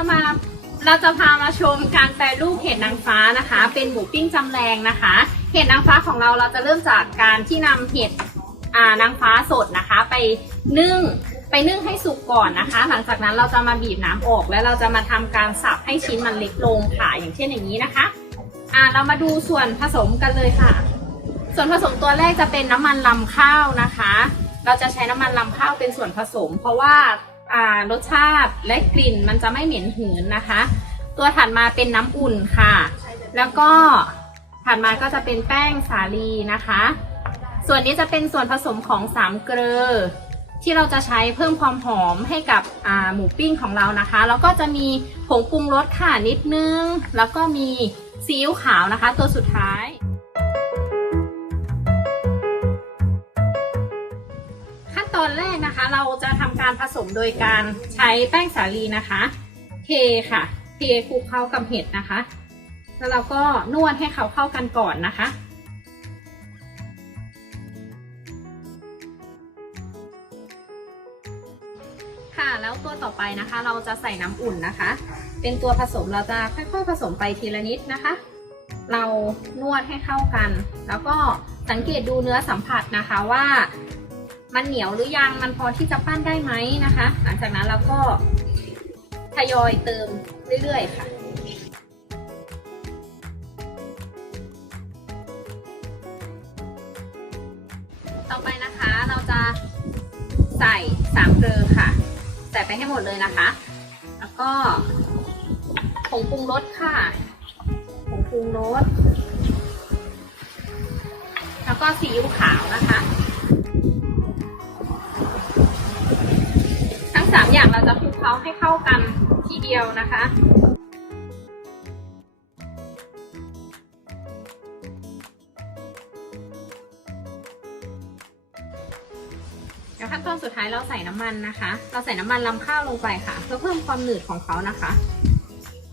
จะมาเราจะพามาชมการแปรรูปเห็ดนางฟ้านะคะ เป็นหมูปิ้งจำแรงนะคะ เห็ดนางฟ้าของเราเราจะเริ่มจากการที่นำเห็ดนางฟ้าสดนะคะ ไปนึ่งไปนึ่งให้สุกก่อนนะคะ หลังจากนั้นเราจะมาบีบน้ำออก แล้วเราจะมาทำการสับให้ชิ้นมันเล็กลงค่ะอย่างเช่นอย่างนี้นะคะอ่าเรามาดูส่วนผสมกันเลยค่ะ ส่วนผสมตัวแรกจะเป็นน้ำมันลำข้าวนะคะ เราจะใช้น้ำมันลำข้าวเป็นส่วนผสม เพราะว่า รสชาติและกลิ่นมันจะไม่เหม็นหืนนะคะ ตัวถัดมาเป็นน้ำอุ่นค่ะ แล้วก็ถัดมาก็จะเป็นแป้งสาลีนะคะ ส่วนนี้จะเป็นส่วนผสมของสามเกลือที่เราจะใช้เพิ่มความหอมให้กับหมูปิ้งของเรานะคะ แล้วก็จะมีผงปรุงรสค่ะนิดนึง แล้วก็มีซีอิ๊วขาวนะคะ ตัวสุดท้าย ขั้นตอนแรกนะคะ เราจะ การผสมโดยการใช้แป้งสาลีนะคะ เทค่ะ เทคลุกเข้ากับเห็ดนะคะ แล้วเราก็นวดให้เขาเข้ากันก่อนนะคะค่ะแล้วตัวต่อไปนะคะ เราจะใส่น้ำอุ่นนะคะ เป็นตัวผสมเราจะค่อยๆผสมไปทีละนิดนะคะ เรานวดให้เข้ากัน แล้วก็สังเกตดูเนื้อสัมผัสนะคะว่า มันเหนียวหรือยังมันพอที่จะปั้นได้ไหมนะคะ หลังจากนั้นเราก็ทยอยเติมเรื่อยๆค่ะต่อไปนะคะเราจะใส่สามเกลือค่ะ ใส่ไปให้หมดเลยนะคะ แล้วก็ผงปรุงรสค่ะผงปรุงรสแล้วก็ซีอิ๊วขาวนะคะ สามอย่างเราจะคลุกเคล้าให้เข้ากันทีเดียวนะคะเดี๋ยวขั้นตอนสุดท้ายเราใส่น้ำมันนะคะ เราใส่น้ำมันลำข้าวลงไปค่ะ เพื่อเพิ่มความหนืดของเขานะคะ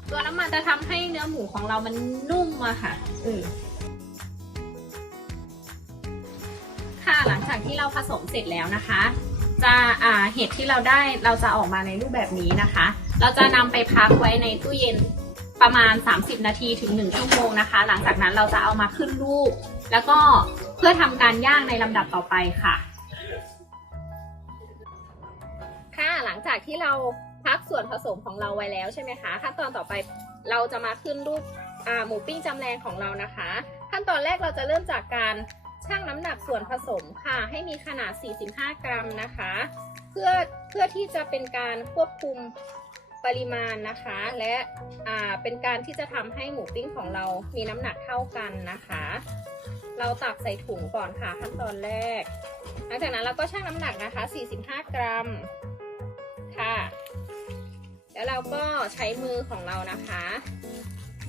ตัวน้ำมันจะทำให้เนื้อหมูของเรามันนุ่มอะค่ะ อืค่ะ หลังจากที่เราผสมเสร็จแล้วนะคะ จะอ่าเห็ดที่เราได้เราจะออกมาในรูปแบบนี้นะคะ เราจะนำไปพักไว้ในตู้เย็นประมาณ 30 นาทีถึง 1 ชั่วโมงนะคะ หลังจากนั้นเราจะเอามาขึ้นรูป แล้วก็เพื่อทำการย่างในลำดับต่อไปค่ะ ค่ะ หลังจากที่เราพักส่วนผสมของเราไว้แล้วใช่ไหมคะ ขั้นตอนต่อไปเราจะมาขึ้นรูปหมูปิ้งจำแรงของเรานะคะ ขั้นตอนแรกเราจะเริ่มจากการ ชั่งน้ำหนักส่วนผสมค่ะ ให้มีขนาด 45 กรัมนะคะ เพื่อเพื่อที่จะเป็นการควบคุมปริมาณนะคะ และอ่าเป็นการที่จะทำให้หมูปิ้งของเรามีน้ำหนักเท่ากันนะคะ เราตักใส่ถุงก่อนค่ะขั้นตอนแรก หลังจากนั้นเราก็ชั่งน้ำหนักนะคะ 45 กรัมค่ะ แล้วเราก็ใช้มือของเรานะคะ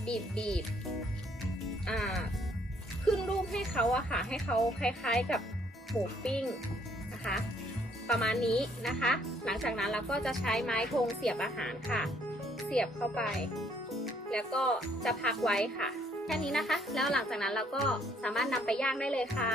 บีบบีบอ่า ขึ้นรูปให้เขาอะค่ะให้เขาคล้ายๆกับหมูปิ้งนะคะ ประมาณนี้นะคะ หลังจากนั้นเราก็จะใช้ไม้ธงเสียบอาหารค่ะ เสียบเข้าไป แล้วก็จะพักไว้ค่ะ แค่นี้นะคะ แล้วหลังจากนั้นเราก็สามารถนำไปย่างได้เลยค่ะ